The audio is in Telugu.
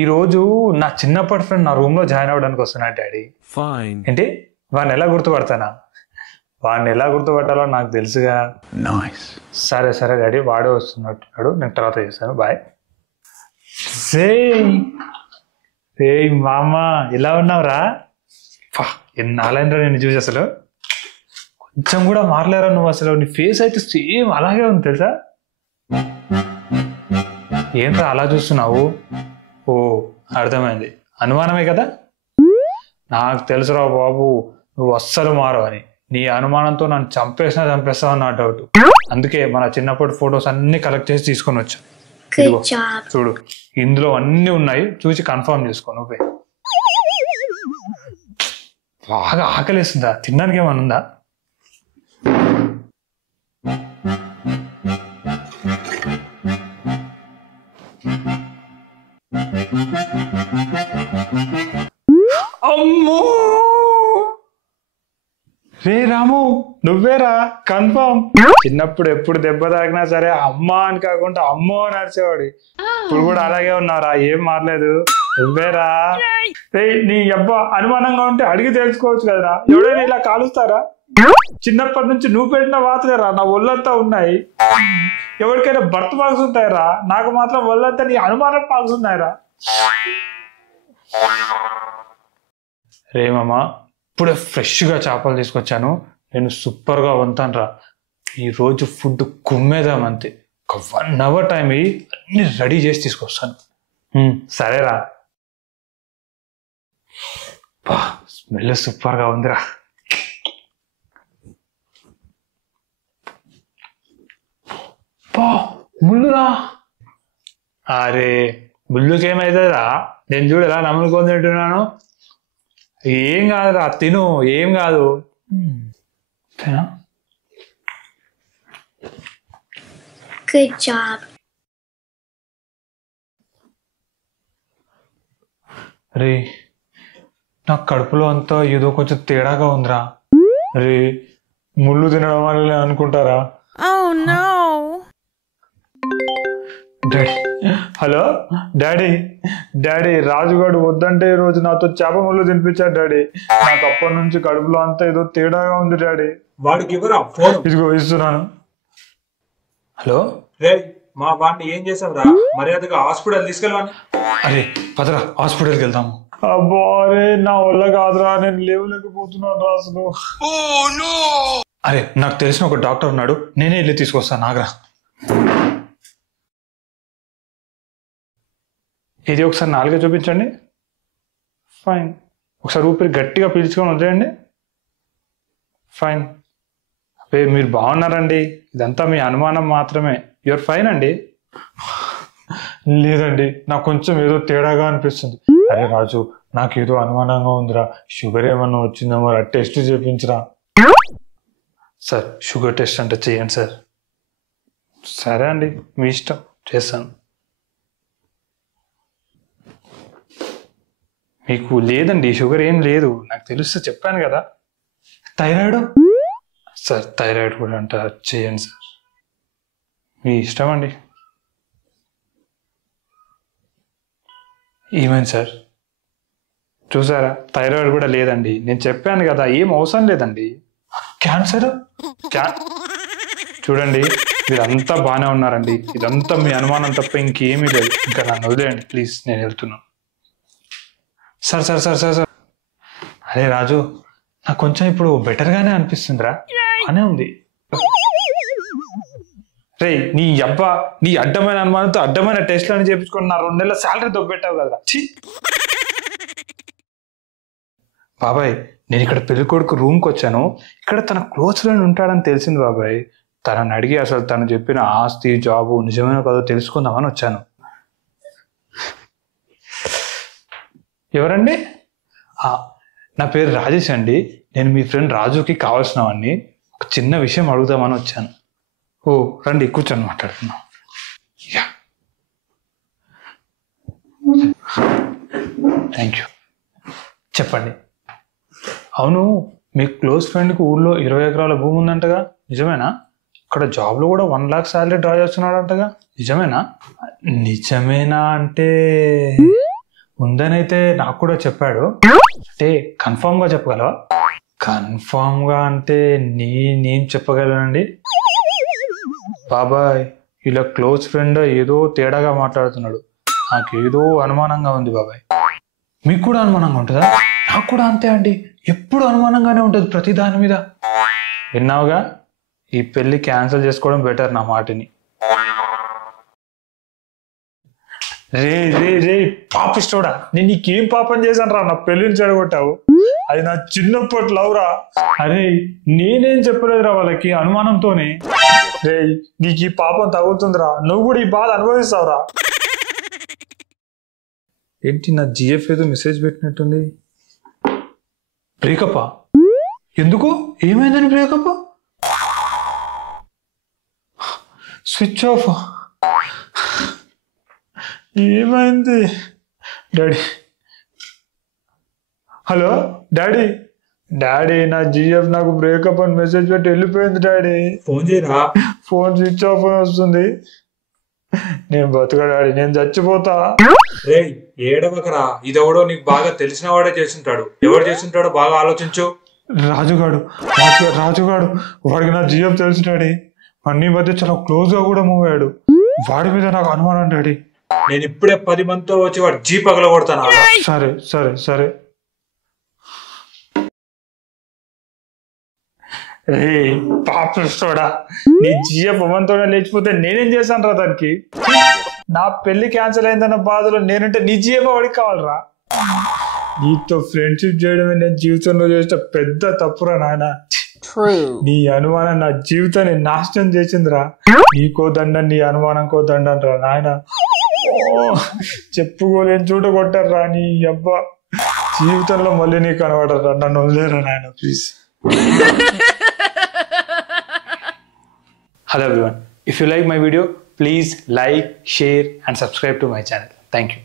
ఈ రోజు నా చిన్నప్పటి ఫ్రెండ్ నా రూమ్ లో జాయిన్ అవ్వడానికి వస్తున్నాడు డాడీ. ఫైన్. ఏంటి వాడిని ఎలా గుర్తుపడతానా? వాడిని ఎలా గుర్తుపట్టాలో నాకు తెలుసుగా. నైస్. సరే సరే డాడీ, వాడే వస్తున్నట్టున్నాడు, నేను తర్వాత చేస్తాను, బాయ్. రేయ్ మామ, ఎలా ఉన్నావురా? ఎన్నాళ్ళైందిరా నేను చూసి. అసలు కొంచెం కూడా మారలేరా నువ్వు? అసలు నీ ఫేస్ అయితే సేమ్ అలాగే ఉంది తెలుసా. ఏంట్రా అలా చూస్తున్నావు? ఓ అర్థమైంది, అనుమానమే కదా. నాకు తెలుసురా బాబు, నువ్వు అస్సలు మారవు అని. నీ అనుమానంతో నన్ను చంపేస్తావు నా డౌట్. అందుకే మన చిన్నప్పటి ఫొటోస్ అన్ని కలెక్ట్ చేసి తీసుకొని వచ్చా. చూడు, ఇందులో అన్ని ఉన్నాయి, చూసి కన్ఫర్మ్ చేసుకో నువ్వే. బాగా ఆకలిస్తుందా? తినడానికి ఏమన్నా ఉందా? అమ్మో రే రాము, నువ్వేరా? కన్ఫర్మ్. చిన్నప్పుడు ఎప్పుడు దెబ్బ తాకినా సరే అమ్మా అని కాకుండా అమ్మో అని అరిచేవాడు. ఇప్పుడు కూడా అలాగే ఉన్నారా? ఏం మారలేదు. నువ్వేరా? నీ అబ్బా అనుమానంగా ఉంటే అడిగి తెలుసుకోవచ్చు కదరా. ఎవడైనా ఇలా కాలుస్తారా? చిన్నప్పటి నుంచి నువ్వు పెట్టిన వాతలేరా నా ఒళ్ళంతా ఉన్నాయి. ఎవరికైనా బర్త్ మార్క్స్ ఉంటాయరా, నాకు మాత్రం ఒళ్ళంతా నీ అనుమానం మార్క్స్ ఉన్నాయరా. రే మామ, ఇప్పుడే ఫ్రెష్గా చేపలు తీసుకొచ్చాను, నేను సూపర్గా వంతాను రా. ఈరోజు ఫుడ్ కుమ్మేదామంతే. ఒక 1 hour టైం అయ్యి అన్ని రెడీ చేసి తీసుకొస్తాను. సరేరా. స్మెల్ సూపర్గా ఉందిరా. ముళ్ళురా. అరే ముళ్ళుకేమైతుందిరా? నేను చూడు ఎలా నమ్ముకొని తింటున్నాను. ఏం కాదురా, తిను, ఏం కాదు. Good job. రే నా కడుపులో అంతా ఏదో కొంచెం తేడాగా ఉందిరా. రే ముళ్ళు తినడం వల్ల అనుకుంటారా? Daddy, hello daddy. డాడీ, రాజుగాడు వద్దంటే ఈ రోజు నాతో చేప ముళ్ళు తినిపించాడు డాడీ. నాకు అప్పటి నుంచి కడుపులో అంతా ఏదో తేడాగా ఉంది డాడీ. వాడికి ఇవ్వరా ఫోన్? ఇదిగో ఇస్తున్నాను. హలో రే, మా వాడిని ఏం చేసావురా? మర్యాదగా హాస్పిటల్ తీసుకెళ్ళవని. అరే పదరా, హాస్పిటల్కి వెళ్దాము. అబ్బా అరే, నా వల్ల కాదురా, నేను లేవలేకపోతున్నాను రా అసలు. అరే నాకు తెలిసిన ఒక డాక్టర్ ఉన్నాడు, నేనే వెళ్ళి తీసుకొస్తాను, నాగరా. ఇది ఒకసారి నాలుగే చూపించండి. ఫైన్. ఒకసారి ఊపిరి గట్టిగా పీల్చుకొని వదిలేయండి. ఫైన్. మీరు బాగున్నారండి, ఇదంతా మీ అనుమానం మాత్రమే. యువర్ ఫైన్ అండి. లేదండి, నాకు కొంచెం ఏదో తేడాగా అనిపిస్తుంది. అరే రాజు, నాకు ఏదో అనుమానంగా ఉందిరా. షుగర్ ఏమన్నా వచ్చిందేమో, టెస్ట్ చేయించరా. సార్ షుగర్ టెస్ట్ అంటే చేయండి సార్. సరే అండి, మీ ఇష్టం, చేస్తాను. మీకు లేదండి షుగర్, ఏం లేదు, నాకు తెలుస్తే చెప్పాను కదా. థైరాయిడ్ సార్, థైరాయిడ్ కూడా అంట చేయండి సార్, మీ ఇష్టం అండి. ఏమైంది సార్? చూసారా, థైరాయిడ్ కూడా లేదండి. నేను చెప్పాను కదా, ఏం అవసరం లేదండి. క్యాన్సర్? చూడండి, మీరంతా బాగానే ఉన్నారండి. ఇదంతా మీ అనుమానం తప్ప ఇంకేమీ లేదు. ఇంకా నన్ను వదిలేయండి ప్లీజ్, నేను వెళ్తున్నాను. Sir sir sir sir sir అరే రాజు, నాకు కొంచెం ఇప్పుడు బెటర్గానే అనిపిస్తుందిరా, అనే ఉంది. రే నీ అబ్బా, నీ అడ్డమైన అనుమానంతో అడ్డమైన టెస్ట్లని చేయించుకొని నా 2 నెలల శాలరీ దొబ్బెట్టావు కదరా. బాబాయ్, నేను ఇక్కడ పెళ్లి కొడుకు రూమ్కి వచ్చాను. ఇక్కడ తన క్లోజ్ ఫ్రెండ్ ఉంటాడని తెలిసింది బాబాయ్. తనని అడిగి అసలు తను చెప్పిన ఆస్తి, జాబు నిజమైన కదో తెలుసుకుందామని వచ్చాను. ఎవరండి? నా పేరు రాజేష్ అండి. నేను మీ ఫ్రెండ్ రాజుకి కావాల్సినవన్నీ ఒక చిన్న విషయం అడుగుదామని వచ్చాను. ఓ రండి, కూర్చొని మాట్లాడుతున్నాం. Thank you. చెప్పండి. అవును, మీ క్లోజ్ ఫ్రెండ్కి ఊళ్ళో 20 ఎకరాల భూమి ఉందంటగా, నిజమేనా? ఇక్కడ జాబ్లో కూడా 1 lakh శాలరీ డ్రా చేస్తున్నాడు అంటగా, నిజమేనా? నిజమేనా అంటే ఉందనైతే నాకు కూడా చెప్పాడు. అంటే కన్ఫామ్ గా చెప్పగలవా? కన్ఫామ్ గా అంటే నేను చెప్పగలనండి. బాబాయ్ ఇలా క్లోజ్ ఫ్రెండ్ ఏదో తేడాగా మాట్లాడుతున్నాడు. నాకేదో అనుమానంగా ఉంది బాబాయ్. మీకు కూడా అనుమానంగా ఉంటుందా? నాకు కూడా అంతే అండి, ఎప్పుడు అనుమానంగానే ఉంటుంది ప్రతి దాని మీద. విన్నావుగా, ఈ పెళ్లి క్యాన్సిల్ చేసుకోవడం బెటర్ నా మాటని. రే రే రే పాపిస్తోడా, నేను నీకేం పాపం చేశాను రా నా పెళ్లిని చెడగొట్టావు? అది నా చిన్నప్పటి లవ్రా. అరే నేనేం చెప్పలేదురా వాళ్ళకి అనుమానంతోనే. రే నీకు ఈ పాపం తగులుతుందిరా, నువ్వు కూడా ఈ బాధ అనుభవిస్తావురా. ఏంటి నా జిఎఫ్ ఏదో మెసేజ్ పెట్టినట్టుంది. బ్రేకప్పా? ఎందుకు? ఏమైందని బ్రేకప్? Switch off. ఏమైంది డాడీ? Hello daddy. డాడీ నా జిఎఫ్ నాకు బ్రేకప్ అని మెసేజ్ పెట్టి వెళ్ళిపోయింది డాడీ. ఫోన్ చేయరా? ఫోన్ స్విచ్ ఆఫ్ అని వస్తుంది. నేను బతుకా డాడీ, నేను చచ్చిపోతా. రే ఏడవకరా, ఇదెవడో నీకు బాగా తెలిసిన వాడే చేస్తుంటాడు. ఎవరు చేస్తుంటాడో బాగా ఆలోచించు. రాజుగాడు వాడికి నా జిఎఫ్ తెలుసు డాడీ. అన్ని మధ్య చాలా క్లోజ్ గా కూడా మూవ్ అయ్యాడు. వాడి మీద నాకు అనుమానం డాడీ. నేను ఇప్పుడే 10 మందితో వచ్చి వాడు జీప్ పగలగొడతాను. సరే సరే సరే. రే పాపిస్తోడా, నీ జిఎఫ్ అవంతోనే లేచిపోతే నేనేం చేశాను రా దానికి? నా పెళ్లి క్యాన్సిల్ అయిందన్న బాధలో నేనంటే నీ జిఎఫ్ వాడికి కావాలరా? నీతో ఫ్రెండ్షిప్ చేయడమే నేను జీవితంలో చేసిన పెద్ద తప్పురా నాయన. నీ అనుమానం నా జీవితాన్ని నాశనం చేసిందిరా. నీకో దండం, నీ అనుమానంకో దండం రా నాయన. చెప్పుకోలేని చూడ కొట్టారా నీ అబ్బా. జీవితంలో మళ్ళీ నీకు కనబడరా. నన్ను వదిలేరా నాయన please. Hello everyone. If you like my video, please like, share and subscribe to my channel. Thank you.